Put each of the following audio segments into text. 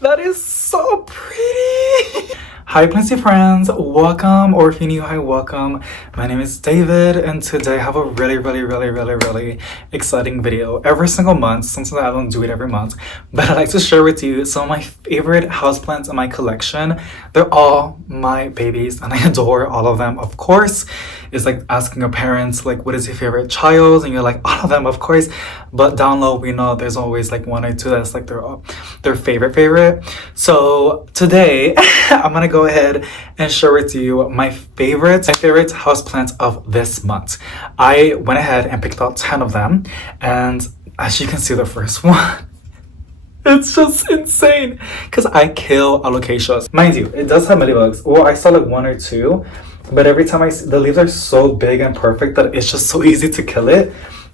That is so pretty. Hi Plancy friends, welcome, or if you're new, hi, welcome. My name is David and today I have a really exciting video. Every single month, sometimes I don't do it every month, but I'd like to share with you some of my favorite houseplants in my collection. They're all my babies and I adore all of them, of course. It's like asking your parents, like, what is your favorite child? And you're like, all of them, of course. But down low, we know there's always like one or two that's like their favorite. So today, I'm gonna go ahead and share with you my favorite houseplants of this month. I went ahead and picked out 10 of them, and as you can see, the first one, it's just insane because I kill alocasias. Mind you, it does have mealybugs. Well, I saw like one or two, but every time I see, the leaves are so big and perfect that it's just so easy to kill it.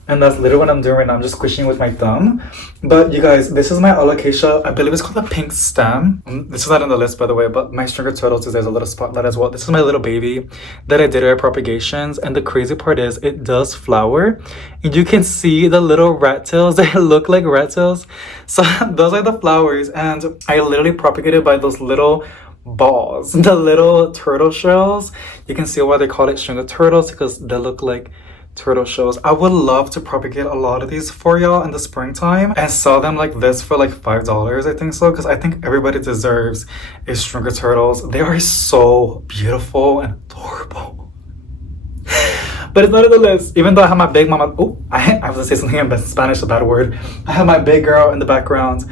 And that's literally what I'm doing right now. I'm just squishing it with my thumb. But you guys, this is my alocasia. I believe it's called a pink stem. This is not on the list, by the way, but my stringer turtles deserves a little spotlight as well. This is my little baby that I did at propagations. And the crazy part is it does flower. And you can see the little rat tails. They look like rat tails. So those are the flowers. And I literally propagated by those little balls, the little turtle shells. You can see why they call it stringer turtles, because they look like turtle shells. I would love to propagate a lot of these for y'all in the springtime and sell them like this for like $5, I think so, because I think everybody deserves a stringer turtles. They are so beautiful and adorable. But it's not on the list, even though I have my big mama. Oh, I have to say something in Spanish, a bad word. I have my big girl in the background.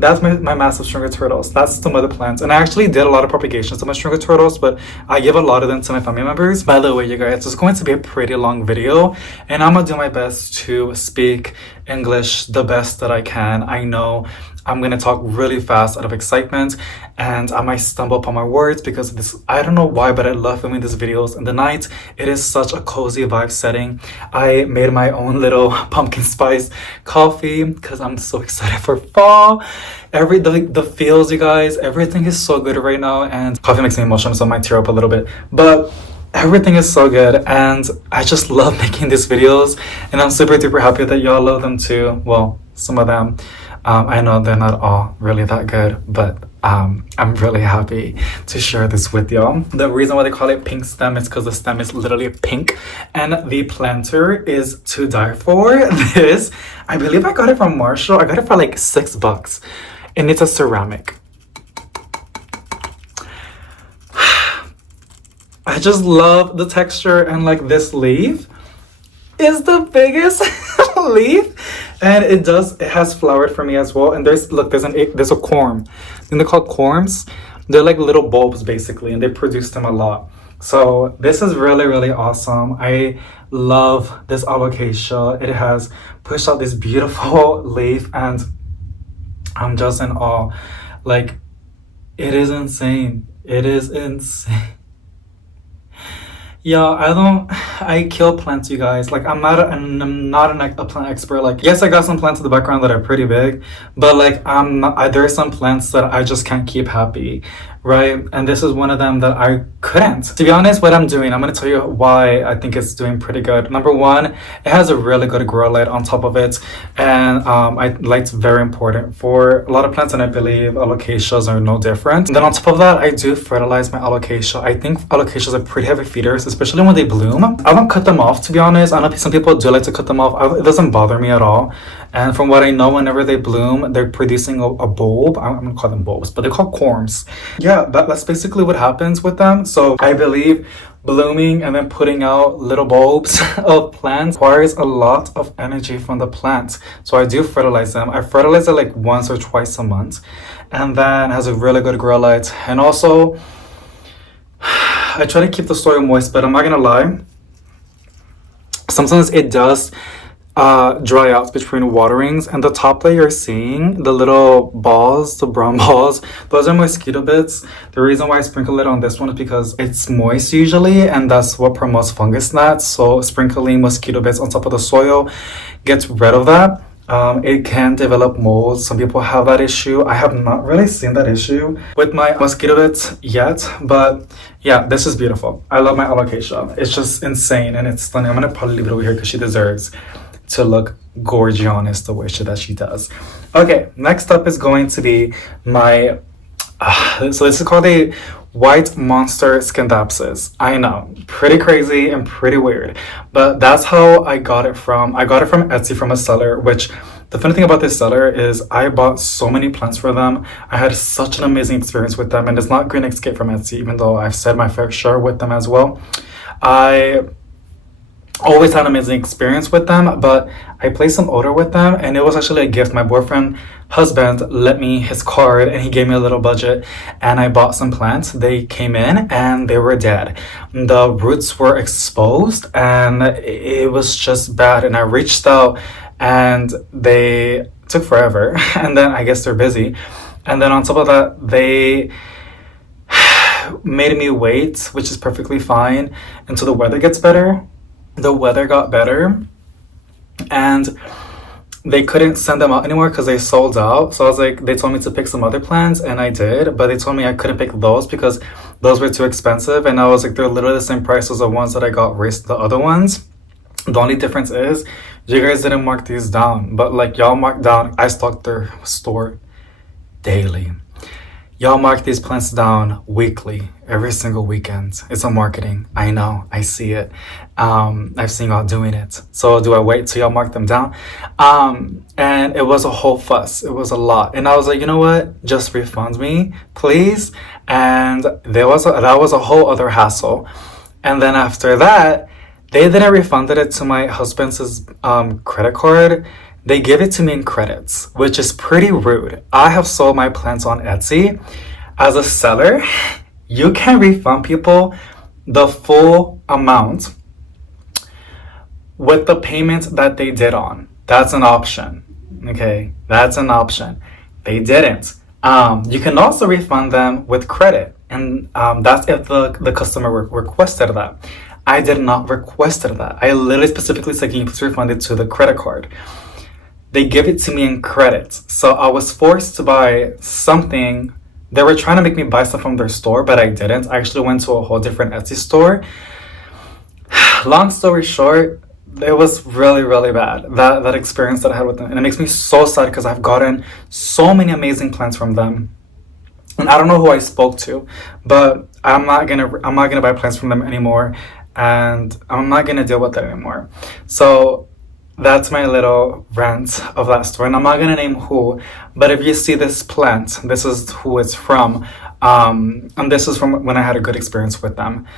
That's my massive stringer turtles. That's some other plants. And I actually did a lot of propagations of my stringer turtles, but I give a lot of them to my family members. By the way, you guys, it's going to be a pretty long video, and I'm gonna do my best to speak English the best that I can. I know I'm gonna talk really fast out of excitement, and I might stumble upon my words because this, I don't know why, but I love filming these videos in the night. It is such a cozy vibe setting. I made my own little pumpkin spice coffee because I'm so excited for fall. The feels, you guys, everything is so good right now, and coffee makes me emotional, so I might tear up a little bit, but everything is so good and I just love making these videos, and I'm super duper happy that y'all love them too. Well, some of them. I know they're not all really that good, but I'm really happy to share this with y'all. The reason why they call it pink stem is because the stem is literally pink and the planter is to die for. This, I believe I got it from Marshall. I got it for like $6 and it's a ceramic. I just love the texture, and like this leaf is the biggest leaf, and it has flowered for me as well. And there's a corm. And they're called corms. They're like little bulbs basically, and they produce them a lot. So this is really awesome. I love this alocasia. It has pushed out this beautiful leaf, and I'm just in awe. Like, it is insane. It is insane. Yeah, I kill plants, you guys. Like, I'm not a plant expert. Like, yes, I got some plants in the background that are pretty big, but like, there are some plants that I just can't keep happy, right? And this is one of them that I couldn't. To be honest, what I'm doing, I'm gonna tell you why I think it's doing pretty good. Number one, it has a really good grow light on top of it, and light's very important for a lot of plants, and I believe alocasias are no different. And then on top of that, I do fertilize my alocasia. I think alocasias are pretty heavy feeders, especially when they bloom. I don't cut them off, to be honest. I know some people do like to cut them off. It doesn't bother me at all. And from what I know, whenever they bloom, they're producing a bulb. I'm gonna call them bulbs, but they're called corms. Yeah, that's basically what happens with them. So I believe blooming and then putting out little bulbs of plants requires a lot of energy from the plant. So I do fertilize them. I fertilize it like once or twice a month, and then has a really good grow light. And also, I try to keep the soil moist, but I'm not gonna lie, sometimes it does dry out between waterings, and the top that you're seeing, the little balls, the brown balls, those are mosquito bits. The reason why I sprinkle it on this one is because it's moist usually, and that's what promotes fungus gnats. So sprinkling mosquito bits on top of the soil gets rid of that. It can develop mold. Some people have that issue. I have not really seen that issue with my mosquito bits yet, but yeah, this is beautiful. I love my alocasia. It's just insane and it's stunning. I'm gonna probably leave it over here because she deserves to look gorgeous the way that she does. Okay, next up is going to be my so this is called a white monster scandapsis. I know, pretty crazy and pretty weird, but that's how I got it from. I got it from Etsy from a seller, which the funny thing about this seller is I bought so many plants for them. I had such an amazing experience with them, and it's not Green Escape from Etsy, even though I've said my fair share with them as well. I always had an amazing experience with them, but I placed an order with them and it was actually a gift. My boyfriend husband lent me his card and he gave me a little budget and I bought some plants. They came in and they were dead. The roots were exposed and it was just bad, and I reached out and they took forever and then I guess they're busy. And then on top of that, they made me wait, which is perfectly fine, until the weather gets better. The weather got better and they couldn't send them out anymore because they sold out. So I was like, they told me to pick some other plans and I did, but they told me I couldn't pick those because those were too expensive. And I was like, they're literally the same price as the ones that I got raced the other ones. The only difference is you guys didn't mark these down, but like y'all marked down. I stalked their store daily. Y'all mark these plants down weekly, every single weekend. It's a marketing. I know, I see it. I've seen y'all doing it. So do I wait till y'all mark them down? And it was a whole fuss. It was a lot. And I was like, you know what? Just refund me, please. And that was a whole other hassle. And then after that, they didn't refund it to my husband's credit card. They give it to me in credits, which is pretty rude. I have sold my plants on Etsy. As a seller, you can refund people the full amount with the payment that they did on. That's an option. Okay, that's an option. They didn't. You can also refund them with credit, and that's if the customer requested that. I did not request that. I literally specifically said, can you please refund it to the credit card? They give it to me in credits. So I was forced to buy something. They were trying to make me buy stuff from their store, but I didn't. I actually went to a whole different Etsy store. Long story short, it was really, really bad, that experience that I had with them. And it makes me so sad because I've gotten so many amazing plants from them. And I don't know who I spoke to, but I'm not gonna buy plants from them anymore. And I'm not gonna deal with it anymore. So that's my little rant of that story. And I'm not gonna name who, but if you see this plant, this is who it's from. And this is from when I had a good experience with them.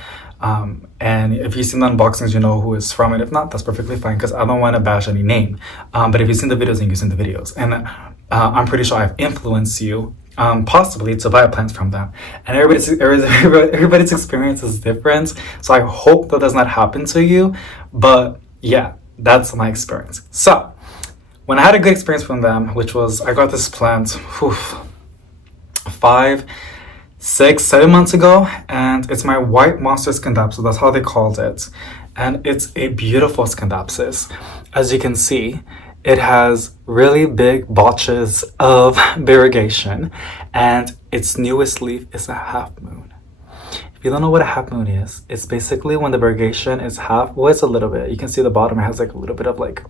And if you've seen the unboxings, you know who it's from. And if not, that's perfectly fine because I don't want to bash any name. But if you've seen the videos, then you've seen the videos. And I'm pretty sure I've influenced you possibly to buy plants from them. And everybody's experience is different. So I hope that does not happen to you. But yeah, that's my experience. So when I had a good experience from them, which was I got this plant 5, 6, 7 months ago, and it's my white monster scandapsis. That's how they called it. And it's a beautiful scandapsis. As you can see, it has really big blotches of variegation, and its newest leaf is a half moon. If you don't know what a half moon is, it's basically when the variegation is half, well, it's a little bit. You can see the bottom, it has like a little bit of like,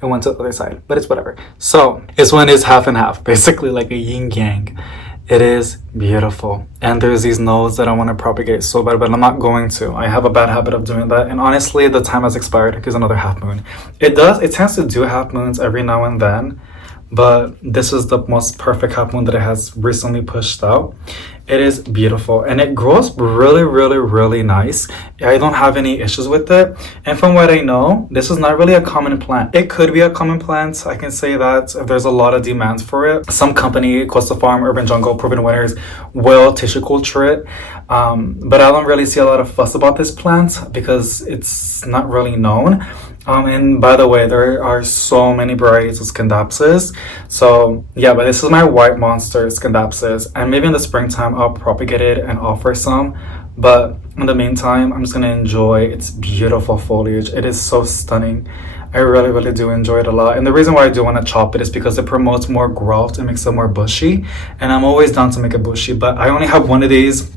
it went to the other side, but it's whatever. So it's when it's half and half, basically like a yin yang. It is beautiful. And there's these nodes that I want to propagate so bad, but I'm not going to. I have a bad habit of doing that. And honestly, the time has expired because another half moon. It tends to do half moons every now and then, but this is the most perfect half moon that it has recently pushed out. It is beautiful and it grows really, really, really nice. I don't have any issues with it. And from what I know, this is not really a common plant. It could be a common plant. I can say that if there's a lot of demand for it. Some company, Coastal Farm, Urban Jungle, Proven Winners, will tissue culture it. But I don't really see a lot of fuss about this plant because it's not really known. And by the way, there are so many varieties of scandapsis. So yeah, but this is my white monster scandapsis. And maybe in the springtime, I'll propagate it and offer some. But in the meantime, I'm just gonna enjoy its beautiful foliage. It is so stunning. I really, really do enjoy it a lot. And the reason why I do want to chop it is because it promotes more growth and makes it more bushy. And I'm always down to make it bushy, but I only have one of these.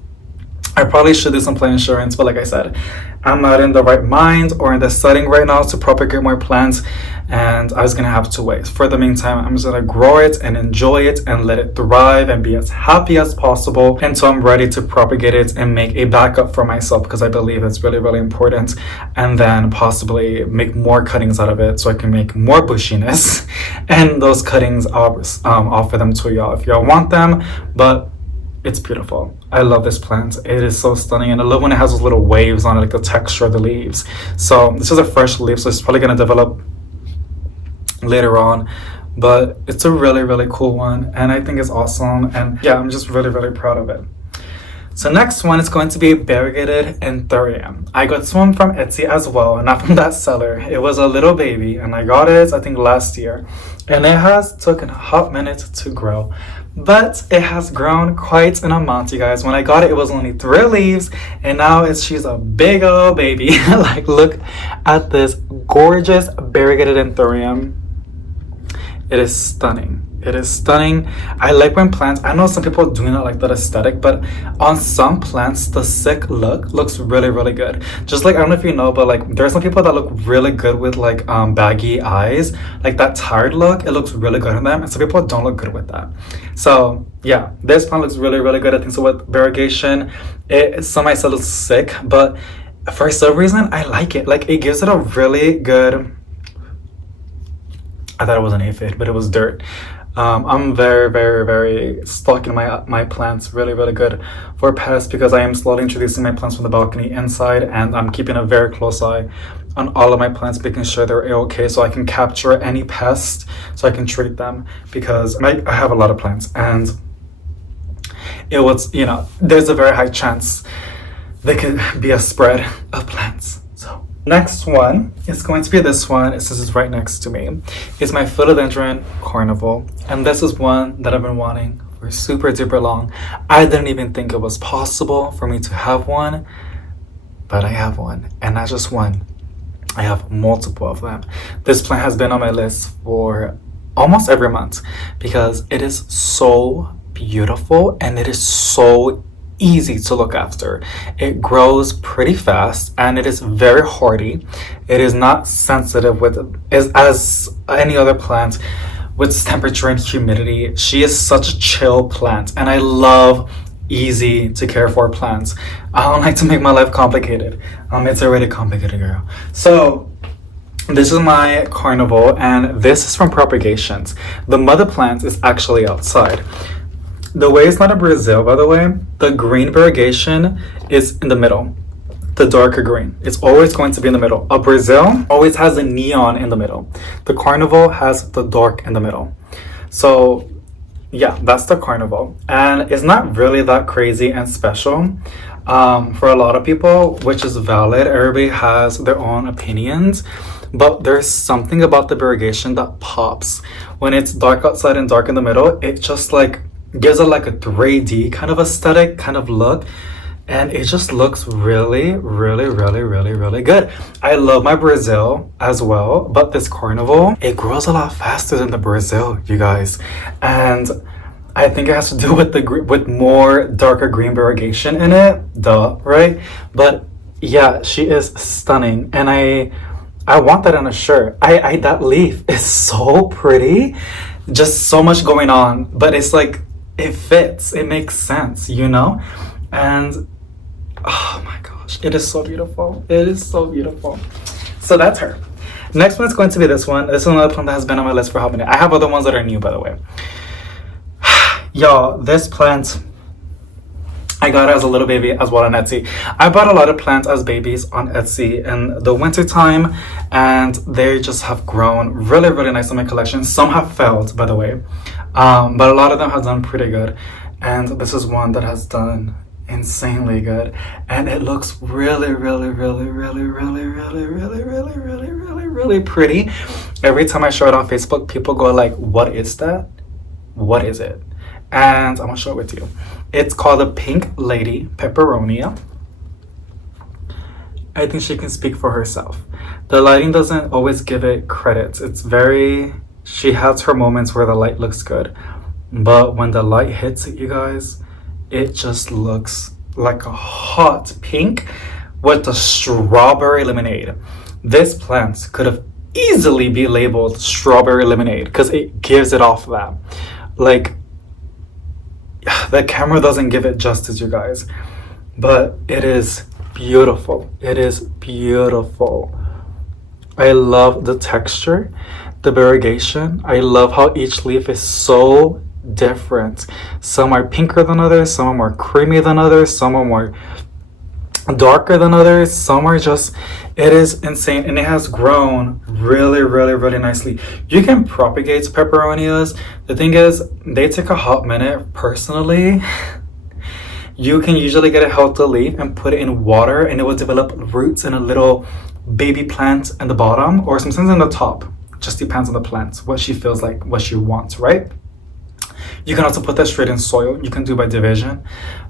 I probably should do some plant insurance, but like I said, I'm not in the right mind or in the setting right now to propagate more plants. and I was gonna have to wait. For the meantime, I'm just gonna grow it and enjoy it and let it thrive and be as happy as possible until I'm ready to propagate it and make a backup for myself, because I believe it's really, really important, and then possibly make more cuttings out of it so I can make more bushiness and those cuttings I'll offer them to y'all if y'all want them. But it's beautiful. I love this plant. It is so stunning, and I love when it has those little waves on it, like the texture of the leaves. So this is a fresh leaf, so it's probably gonna develop later on, but it's a really, really cool one, and I think it's awesome. And yeah, I'm just really, really proud of it. So next one is going to be variegated anthurium. I got this one from Etsy as well, not from that seller. It was a little baby, and I got it I think last year, and it has taken a hot minute to grow, but it has grown quite an amount, you guys. When I got it, it was only 3 leaves, and now she's a big old baby. Like, look at this gorgeous variegated anthurium. It is stunning. It is stunning. I like when plants, I know some people do not like that aesthetic, but on some plants, the sick look looks really, really good. Just like, I don't know if you know, but like there are some people that look really good with like baggy eyes, like that tired look. It looks really good on them, and some people don't look good with that. So yeah, this plant looks really, really good. I think so with variegation, some might say looks sick, but for some reason I like it. Like, it gives it a really good, I thought it was an aphid, but it was dirt. I'm very, very, very stalking my plants really, really good for pests, because I am slowly introducing my plants from the balcony inside, and I'm keeping a very close eye on all of my plants, making sure they're okay, so I can capture any pest, so I can treat them, because I have a lot of plants, and it was, you know, there's a very high chance there could be a spread of plants. So next one is going to be this one. This is right next to me. It's my philodendron carnival, and this is one that I've been wanting for super duper long. I didn't even think it was possible for me to have one, but I have one, and not just one. I have multiple of them. This plant has been on my list for almost every month because it is so beautiful and it is so easy to look after. It grows pretty fast and it is very hardy. It is not sensitive with as any other plant with temperature and humidity. She is such a chill plant, and I love easy to care for plants. I don't like to make my life complicated. It's already complicated, girl. So this is my carnival, and this is from propagations. The mother plant is actually outside. The way it's not a Brazil, by the way, the green variegation is in the middle. The darker green. It's always going to be in the middle. A Brazil always has a neon in the middle. The carnival has the dark in the middle. So yeah, that's the carnival. And it's not really that crazy and special for a lot of people, which is valid. Everybody has their own opinions. But there's something about the variegation that pops. When it's dark outside and dark in the middle, it just like gives it like a 3D kind of aesthetic kind of look, and it just looks really, really, really, really, really good. I love my Brazil as well, but this carnival, it grows a lot faster than the Brazil, you guys, and I think it has to do with with more darker green variegation in it, duh, right? But yeah, she is stunning, and I want that on a shirt. That leaf is so pretty, just so much going on, but it's like, it fits, it makes sense, you know? And oh my gosh, it is so beautiful. It is so beautiful. So that's her. Next one is going to be this one. This is another plant that has been on my list for how many? I have other ones that are new, by the way. Y'all, this plant, I got it as a little baby as well on Etsy. I bought a lot of plants as babies on Etsy in the winter time, and they just have grown really, really nice in my collection. Some have failed, by the way, but a lot of them have done pretty good. And this is one that has done insanely good, and it looks really, really, really, really, really, really, really, really, really, really, really pretty. Every time I show it on Facebook, people go like, "What is that? What is it?" And I'm gonna show it with you. It's called the Pink Lady Peperonia. I think she can speak for herself. The lighting doesn't always give it credit. It's very, she has her moments where the light looks good, but when the light hits it, you guys, it just looks like a hot pink with a strawberry lemonade. This plant could have easily be labeled strawberry lemonade because it gives it off that. Like, the camera doesn't give it justice, you guys, but it is beautiful. It is beautiful. I love the texture, the variegation. I love how each leaf is so different. Some are pinker than others, some are more creamy than others, some are more darker than others, some are just, it is insane. And it has grown really, really, really nicely. You can propagate peperonias. The thing is, they take a hot minute. Personally, you can usually get a healthy leaf and put it in water and it will develop roots in a little baby plant in the bottom, or sometimes in the top. Just depends on the plant, what she feels like, what she wants, right? You can also put that straight in soil. You can do by division,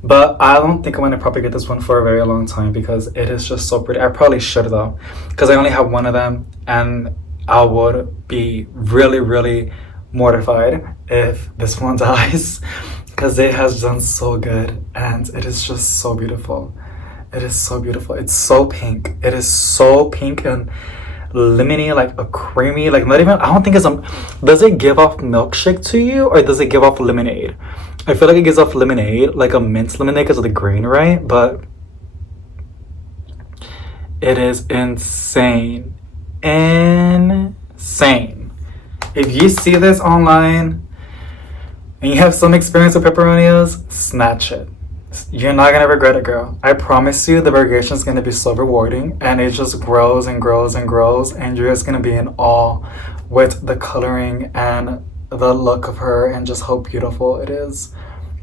but I don't think I'm going to propagate this one for a very long time because it is just so pretty. I probably should though, because I only have one of them, and I would be really, really mortified if this one dies because it has done so good and it is just so beautiful. It is so beautiful. It's so pink. It is so pink and lemony, like a creamy, like not even, I don't think it's a, does it give off milkshake to you or does it give off lemonade? I feel like it gives off lemonade, like a mint lemonade because of the green, right? But it is insane. Insane. If you see this online and you have some experience with pepperonias, snatch it. You're not gonna regret it, girl. I promise you the variegation is gonna be so rewarding, and it just grows and grows and grows, and you're just gonna be in awe with the coloring and the look of her and just how beautiful it is.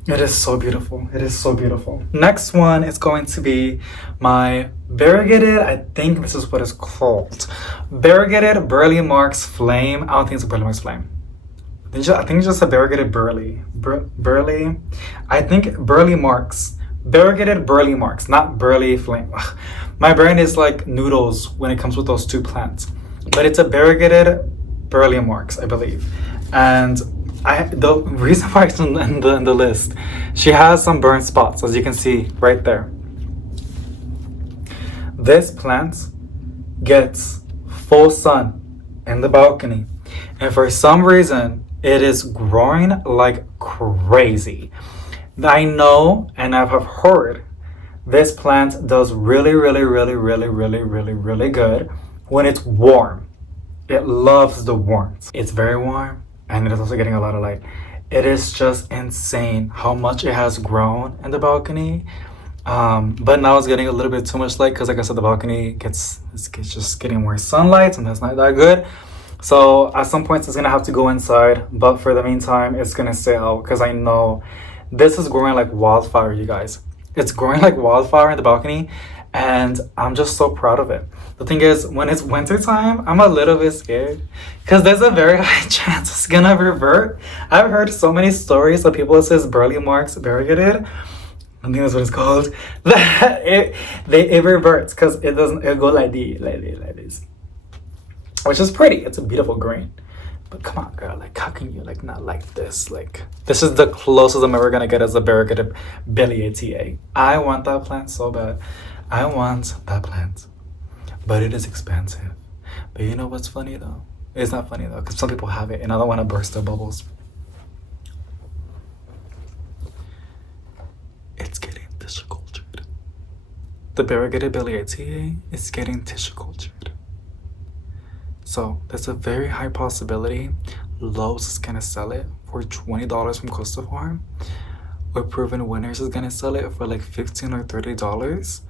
It is so beautiful. It is so beautiful. Next one is going to be my variegated, I think this is what it's called, variegated Burley Marks Flame. I don't think it's a Burley Marks Flame. I think it's just a variegated Burley. Burley. I think Burley Marks. Variegated Burley Marks, not Burley Flame. Ugh. My brain is like noodles when it comes with those two plants. But it's a variegated Burley Marks, I believe. And the reason why it's in the list, she has some burn spots, as you can see right there. This plant gets full sun in the balcony. And for some reason, it is growing like crazy. I know, and I have heard, this plant does really, really, really, really, really, really, really good when it's warm. It loves the warmth. It's very warm, and it is also getting a lot of light. It is just insane how much it has grown in the balcony. But now it's getting a little bit too much light because, like I said, the balcony it's just getting more sunlight, and that's not that good. So at some points it's gonna have to go inside, but for the meantime it's gonna stay out because I know this is growing like wildfire, you guys. It's growing like wildfire in the balcony, and I'm just so proud of it. The thing is, when it's winter time, I'm a little bit scared because there's a very high chance it's gonna revert. I've heard so many stories of people that says Burley Marks variegated, I think that's what it's called, that it reverts because it goes like this. Which is pretty. It's a beautiful green. But come on, girl. Like, how can you, like, not like this? Like, this is the closest I'm ever going to get as a variegated Bellietier. I want that plant so bad. I want that plant. But it is expensive. But you know what's funny, though? It's not funny, though, because some people have it, and I don't want to burst their bubbles. It's getting tissue cultured. The variegated Bellietier is getting tissue cultured. So there's a very high possibility Lowe's is gonna sell it for $20 from Coastal Farm, or Proven Winners is gonna sell it for like $15 or $30,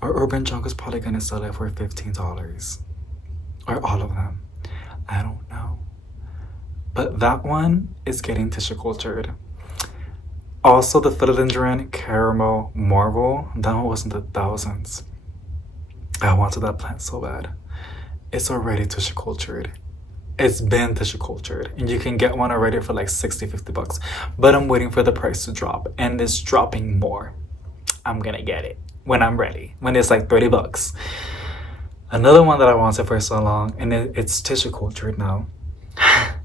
or Urban Junk is probably gonna sell it for $15, or all of them. I don't know, but that one is getting tissue cultured. Also, the Philodendron Caramel Marvel, that one was in the thousands. I wanted that plant so bad. It's already tissue cultured. It's been tissue cultured, and you can get one already for like $60-$50, but I'm waiting for the price to drop, and it's dropping more. I'm gonna get it when I'm ready, when it's like $30. Another one that I wanted for so long, and it's tissue cultured now.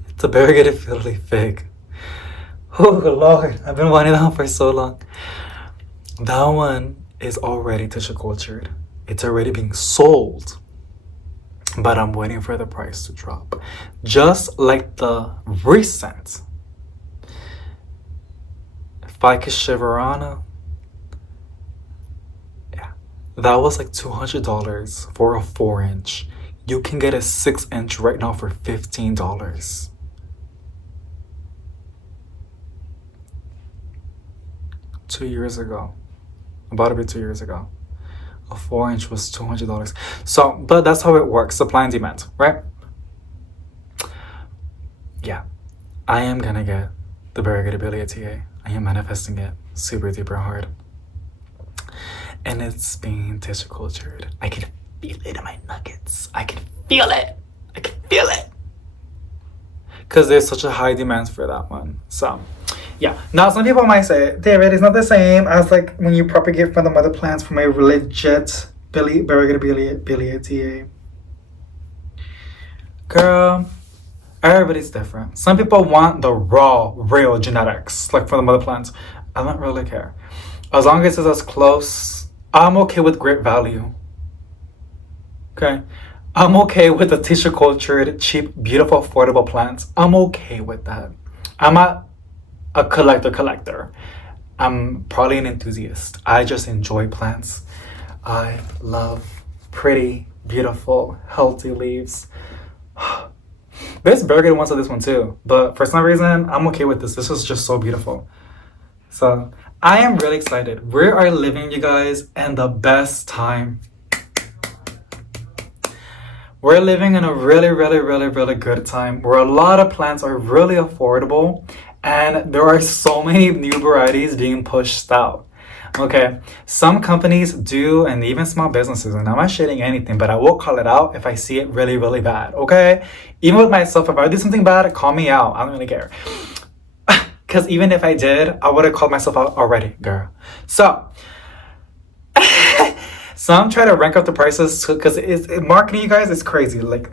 It's a variegated fiddly fig. Oh Lord, I've been wanting that one for so long. That one is already tissue cultured. It's already being sold. but I'm waiting for the price to drop. Just like the recent Ficus Shiverana. Yeah, that was like $200 for a 4-inch. You can get a 6-inch right now for $15. 2 years ago, about to be 2 years ago, a 4-inch was $200. So, but that's how it works, supply and demand, right? Yeah, I am gonna get the Variegated Billy TA. I am manifesting it super duper hard. And it's being tissue cultured. I can feel it in my nuggets. I can feel it. I can feel it. Because there's such a high demand for that one. So, yeah. Now, some people might say, David, it's not the same as like when you propagate from the mother plants from a legit Variegated Billy TA. Girl, everybody's different. Some people want the raw, real genetics, like for the mother plants. I don't really care. As long as it's as close, I'm okay with great value. Okay? I'm okay with the tissue cultured, cheap, beautiful, affordable plants. I'm okay with that. I'm not a collector. I'm probably an enthusiast. I just enjoy plants. I love pretty, beautiful, healthy leaves. There's very good ones of this one too, but for some reason, I'm okay with this. This is just so beautiful. So I am really excited. We are living, you guys, in the best time. We're living in a really, really, really, really good time where a lot of plants are really affordable and there are so many new varieties being pushed out. Okay, some companies do, and even small businesses, and I'm not shading anything, but I will call it out if I see it really, really bad, okay? Even with myself, if I do something bad, call me out. I don't really care. Because even if I did, I would have called myself out already, girl. So, some try to rank up the prices because marketing, you guys, is crazy. Like,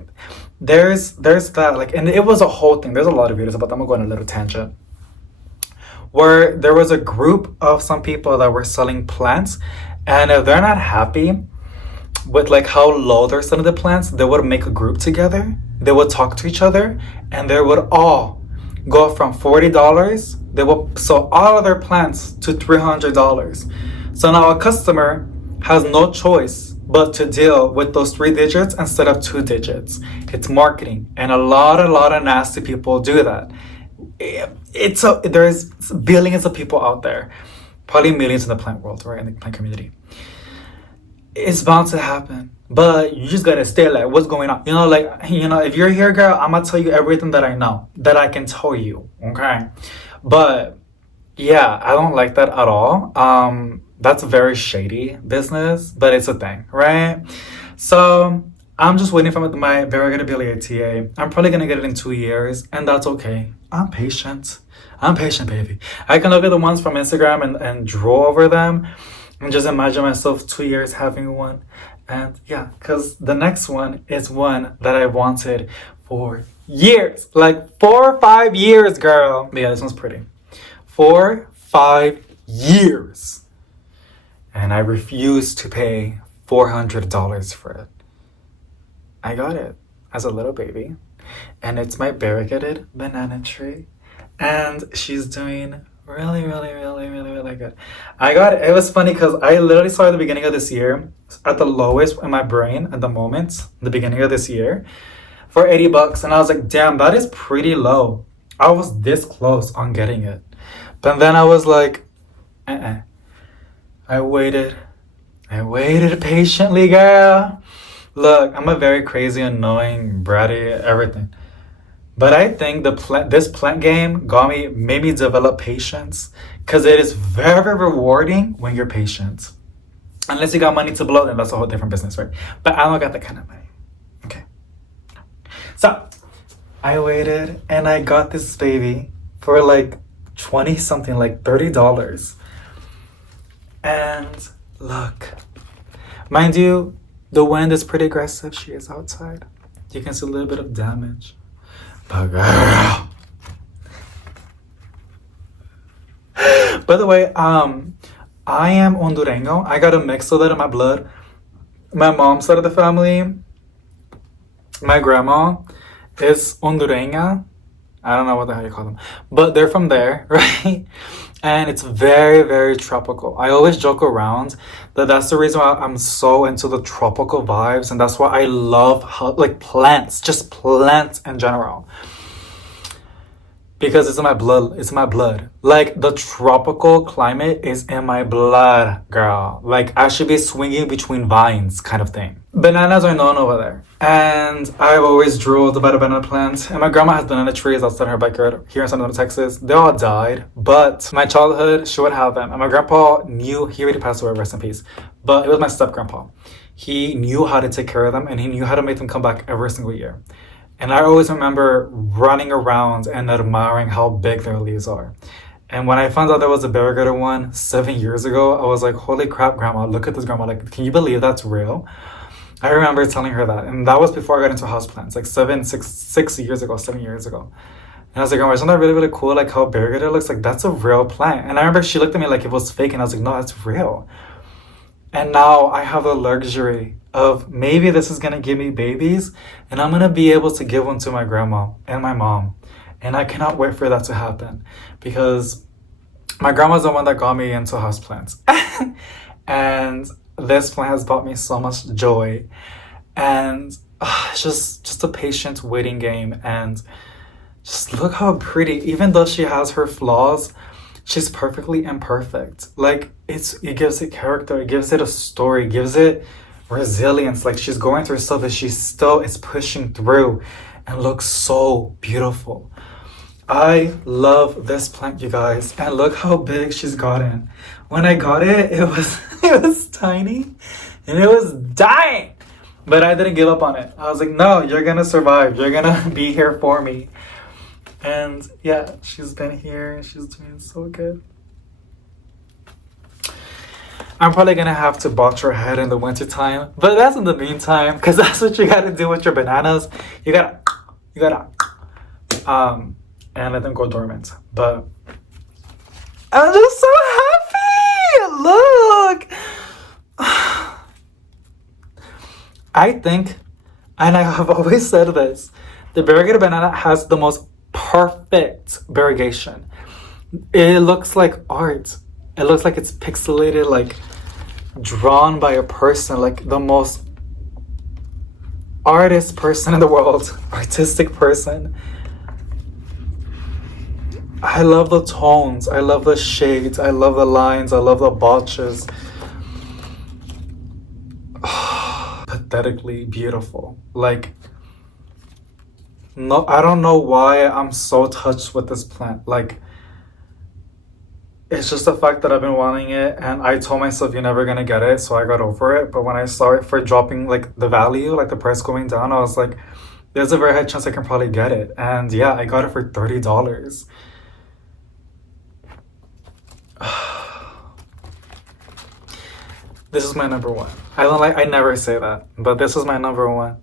there's that, like, and it was a whole thing. There's a lot of videos about that. I'm going to go on a little tangent. Where there was a group of some people that were selling plants, and if they're not happy with like how low they're selling the plants, they would make a group together. They would talk to each other, and they would all go from $40. They will sell all of their plants to $300. So now a customer has no choice but to deal with those 3 digits instead of 2 digits. It's marketing, and a lot of nasty people do that. There's billions of people out there, probably millions in the plant world, right, in the plant community. It's bound to happen, but you just gotta stay like, what's going on? If you're here, girl, I'm gonna tell you everything that I know, that I can tell you, okay? But yeah, I don't like that at all. That's a very shady business, but it's a thing, right? So I'm just waiting for my Variegated Billy TA. I'm probably gonna get it in 2 years, and that's okay. I'm patient. I'm patient, baby. I can look at the ones from Instagram and draw over them and just imagine myself 2 years having one. And yeah, because the next one is one that I wanted for years. Like 4 or 5 years, girl. But yeah, this one's pretty. 4, 5 years. And I refuse to pay $400 for it. I got it as a little baby. And it's my variegated banana tree. And she's doing really, really, really, really, really good. It was funny because I literally saw it at the beginning of this year, at the lowest in my brain at the moment, the beginning of this year, for $80. And I was like, damn, that is pretty low. I was this close on getting it. But then I was like, I waited patiently, girl. Look, I'm a very crazy, annoying, bratty, everything. But I think this plant game made me develop patience, because it is very rewarding when you're patient. Unless you got money to blow, then that's a whole different business, right? But I don't got that kind of money. Okay. So I waited and I got this baby for like 20 something, like $30. And look, mind you, the wind is pretty aggressive. She is outside. You can see a little bit of damage. But girl. By the way, I am Hondureño. I got a mix of that in my blood. My mom's side of the family, My grandma is Hondureña. I don't know what the hell you call them, but they're from there, right? And it's very, very tropical. I always joke around that that's the reason why I'm so into the tropical vibes, and that's why I love how, like, plants, just plants in general, because it's in my blood. It's in my blood. Like, the tropical climate is in my blood, girl. Like, I should be swinging between vines, kind of thing. Bananas are known over there, and I've always drooled about a banana plant. And my grandma has banana trees outside her backyard here in San Antonio, Texas. They all died, but my childhood, she would have them. And my grandpa knew, he already passed away, rest in peace, but it was my step grandpa. He knew how to take care of them, and he knew how to make them come back every single year. And I always remember running around and admiring how big their leaves are. And when I found out there was a variegated one 7 years ago, I was like, holy crap, grandma, look at this, grandma. Like, can you believe that's real? I remember telling her that. And that was before I got into houseplants, like 7 years ago. And I was like, grandma, isn't that really, really cool? Like, how variegated it looks? Like, that's a real plant. And I remember she looked at me like it was fake. And I was like, no, that's real. And now I have the luxury of maybe this is going to give me babies, and I'm going to be able to give one to my grandma and my mom. And I cannot wait for that to happen, because my grandma's the one that got me into houseplants. And this plant has brought me so much joy. And it's just a patient waiting game. And just look how pretty, even though she has her flaws, she's perfectly imperfect. Like, it gives it character, it gives it a story, it gives it resilience. Like, she's going through stuff that she still is pushing through and looks so beautiful. I love this plant, you guys, and look how big she's gotten. When I got it, it was it was tiny and it was dying, but I didn't give up on it. I was like, no, you're gonna survive, you're gonna be here for me. And yeah, she's been here and she's doing so good. I'm probably gonna have to box her head in the winter time, but that's in the meantime, because that's what you gotta do with your bananas. You gotta and let them go dormant. But I'm just so happy. Look. I think, and I have always said this, the variegated banana has the most perfect variegation. It looks like art. It looks like it's pixelated, like drawn by a person, like the most artist person in the world, artistic person. I love the tones, I love the shades, I love the lines, I love the blotches. Pathetically beautiful. Like, no, I don't know why I'm so touched with this plant. Like, it's just the fact that I've been wanting it, and I told myself you're never gonna get it, so I got over it. But when I saw it for dropping, like, the value, like the price going down, I was like, there's a very high chance I can probably get it. And yeah, I got it for $30. This is my number one. I never say that, but this is my number one,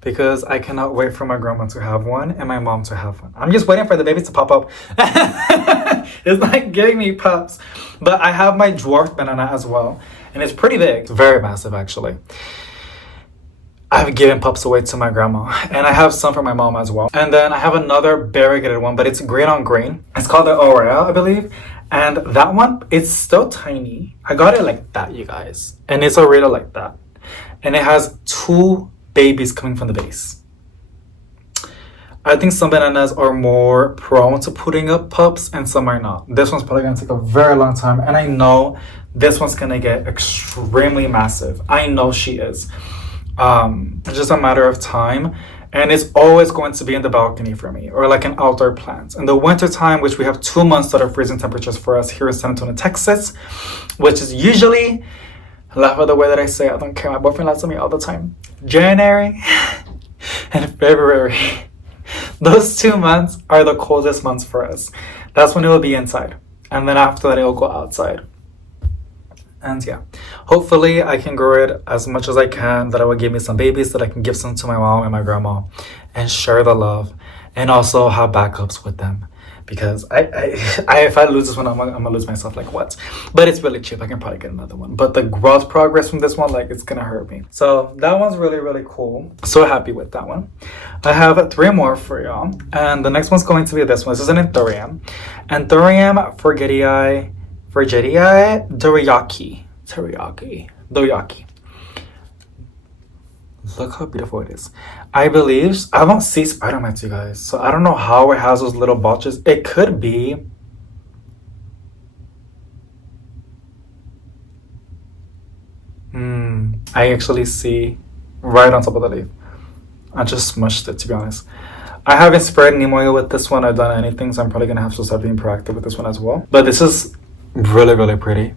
because I cannot wait for my grandma to have one and my mom to have one. I'm just waiting for the babies to pop up. It's like getting me pups. But I have my dwarf banana as well, and it's pretty big. It's very massive, actually. I've given pups away to my grandma, and I have some for my mom as well. And then I have another variegated one, but it's green on green. It's called the Aurea, I believe. And that one, it's still tiny. I got it like that, you guys. And it's already like that. And it has 2 babies coming from the base. I think some bananas are more prone to putting up pups and some are not. This one's probably gonna take a very long time. And I know this one's gonna get extremely massive. I know she is. It's just a matter of time. And it's always going to be in the balcony for me, or like an outdoor plant. In the winter time, which we have 2 months that are freezing temperatures for us here in San Antonio, Texas, which is usually, laugh at the way that I say, I don't care, my boyfriend laughs at me all the time, January and February. Those 2 months are the coldest months for us. That's when it will be inside. And then after that, it will go outside. And yeah, hopefully I can grow it as much as I can, that I will give me some babies, that I can give some to my mom and my grandma and share the love, and also have backups with them, because I if I lose this one, I'm gonna lose myself like what? But it's really cheap. I can probably get another one. But the growth progress from this one, like it's gonna hurt me. So that one's really, really cool. So happy with that one. I have 3 more for y'all. And the next one's going to be this one. This is an Anthurium. Anthurium Forgetii Teriyaki. Look how beautiful it is. I believe I don't see spider mites, you guys. So I don't know how it has those little blotches. It could be. I actually see right on top of the leaf. I just smushed it, to be honest. I haven't sprayed neem oil with this one. I've done anything, so I'm probably gonna have to start being proactive with this one as well. But this is really, really pretty.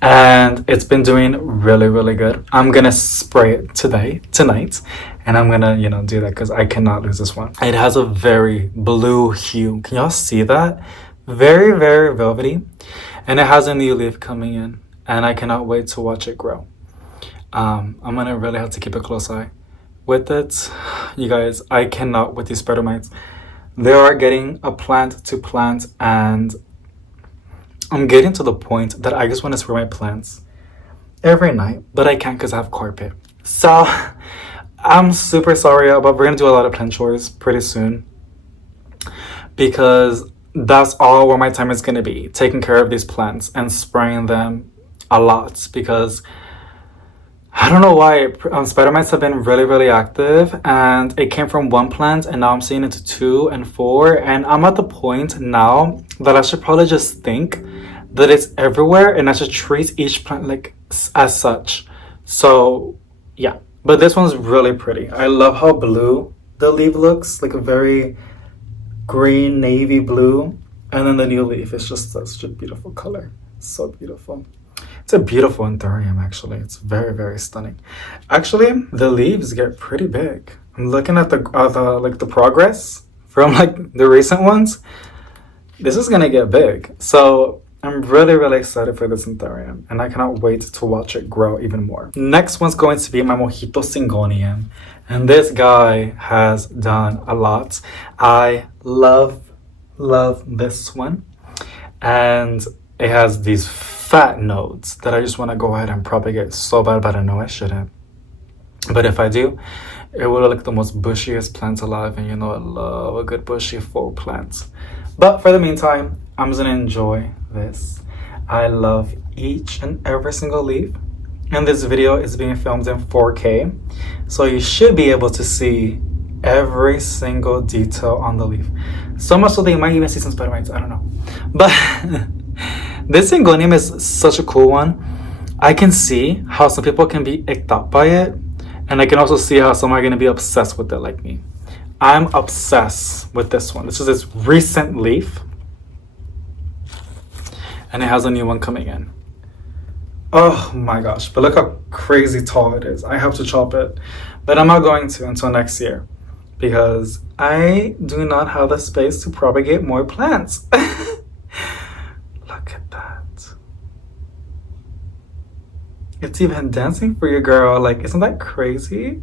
And it's been doing really, really good. I'm gonna spray it tonight, and I'm gonna, do that because I cannot lose this one. It has a very blue hue. Can y'all see that? Very, very velvety. And it has a new leaf coming in, and I cannot wait to watch it grow. I'm gonna really have to keep a close eye with it. You guys, I cannot with these spider mites. They are getting a plant to plant, and I'm getting to the point that I just want to spray my plants every night, but I can't because I have carpet. So I'm super sorry, but we're gonna do a lot of plant chores pretty soon because that's all where my time is gonna be, taking care of these plants and spraying them a lot, because I don't know why spider mites have been really, really active, and it came from 1 plant and now I'm seeing it to 2 and 4, and I'm at the point now that I should probably just think that it's everywhere and I should treat each plant like as such. So yeah, but this one's really pretty. I love how blue the leaf looks, like a very green navy blue, and then the new leaf is just such a beautiful color. So beautiful. It's a beautiful Anthurium, actually. It's very, very stunning. Actually, the leaves get pretty big. I'm looking at the progress from like the recent ones. This is gonna get big. So I'm really, really excited for this Anthurium, and I cannot wait to watch it grow even more. Next one's going to be my Mojito Syngonium, and this guy has done a lot. I love this one, and it has these fat nodes that I just want to go ahead and propagate so bad, but I know I shouldn't. But if I do, it will look like the most bushiest plant alive, and I love a good bushy full plant. But for the meantime, I'm just gonna enjoy this. I love each and every single leaf, and this video is being filmed in 4K, so you should be able to see every single detail on the leaf. So much so that you might even see some spider mites, I don't know. But this Syngonium is such a cool one. I can see how some people can be icked up by it, and I can also see how some are going to be obsessed with it like me. I'm obsessed with this one. This is its recent leaf, and it has a new one coming in. Oh my gosh, but look how crazy tall it is. I have to chop it, but I'm not going to until next year because I do not have the space to propagate more plants. Look at that. It's even dancing for you, girl. Like, isn't that crazy?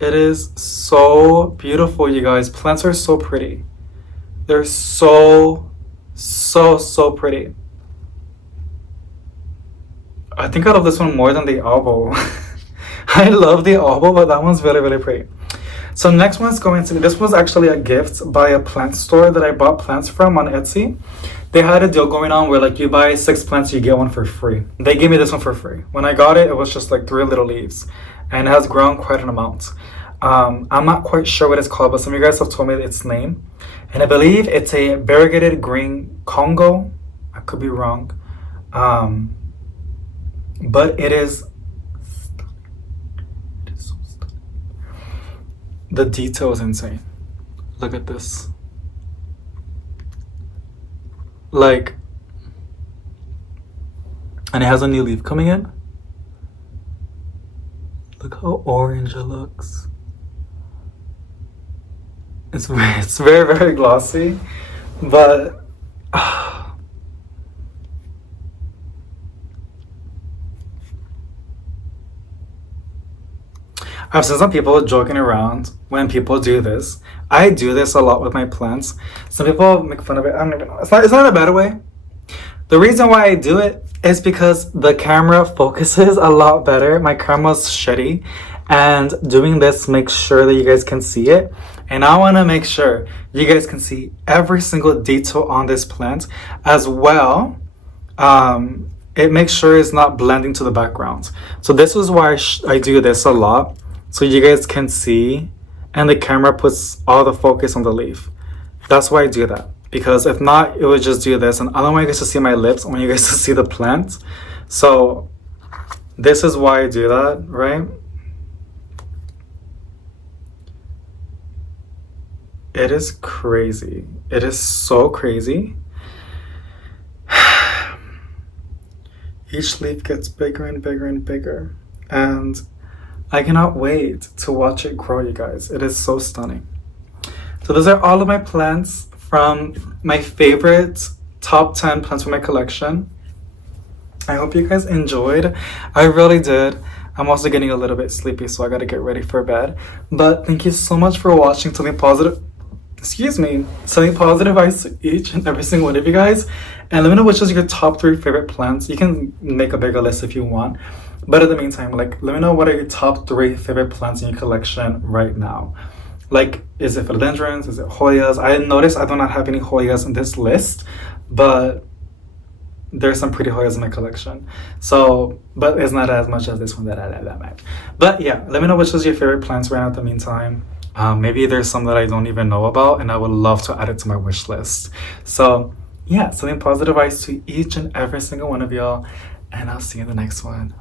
It is so beautiful, you guys. Plants are so pretty. They're so pretty. I think I love this one more than the elbow. I love the elbow, but that one's really, really pretty. So next one's going to be, this was actually a gift by a plant store that I bought plants from on Etsy. They had a deal going on where like you buy 6 plants, you get one for free. They gave me this one for free. When I got it, it was just like 3 little leaves, and it has grown quite an amount. I'm not quite sure what it's called, but some of you guys have told me its name. And I believe it's a variegated green Congo. I could be wrong. But it is stunning. It is so stunning. The detail is insane. Look at this. Like, and it has a new leaf coming in. Look how orange it looks. It's very, very glossy, but I've seen some people joking around when people do this. I do this a lot with my plants. Some people make fun of it. I don't even know. It's not in a bad way. The reason why I do it is because the camera focuses a lot better. My camera's shitty, and doing this makes sure that you guys can see it. And I want to make sure you guys can see every single detail on this plant as well. It makes sure it's not blending to the background. So this is why I do this a lot, so you guys can see, and the camera puts all the focus on the leaf. That's why I do that, because if not, it would just do this, and I don't want you guys to see my lips. I want you guys to see the plant. So this is why I do that, right? It is crazy. It is so crazy. Each leaf gets bigger and bigger and bigger, and I cannot wait to watch it grow, you guys. It is so stunning. So those are all of my plants from my favorite top 10 plants from my collection. I hope you guys enjoyed. I really did. I'm also getting a little bit sleepy, so I gotta get ready for bed. But thank you so much for watching. Something positive vibes to each and every single one of you guys, and let me know which is your top 3 favorite plants. You can make a bigger list if you want, but in the meantime, like, let me know what are your top 3 favorite plants in your collection right now. Like, is it philodendrons, is it Hoyas? I noticed I do not have any Hoyas in this list, but there's some pretty Hoyas in my collection. So, but it's not as much as this one that I like that much. But yeah, let me know which is your favorite plants right now in the meantime. Maybe there's some that I don't even know about, and I would love to add it to my wish list. So yeah, sending positive vibes to each and every single one of y'all, and I'll see you in the next one.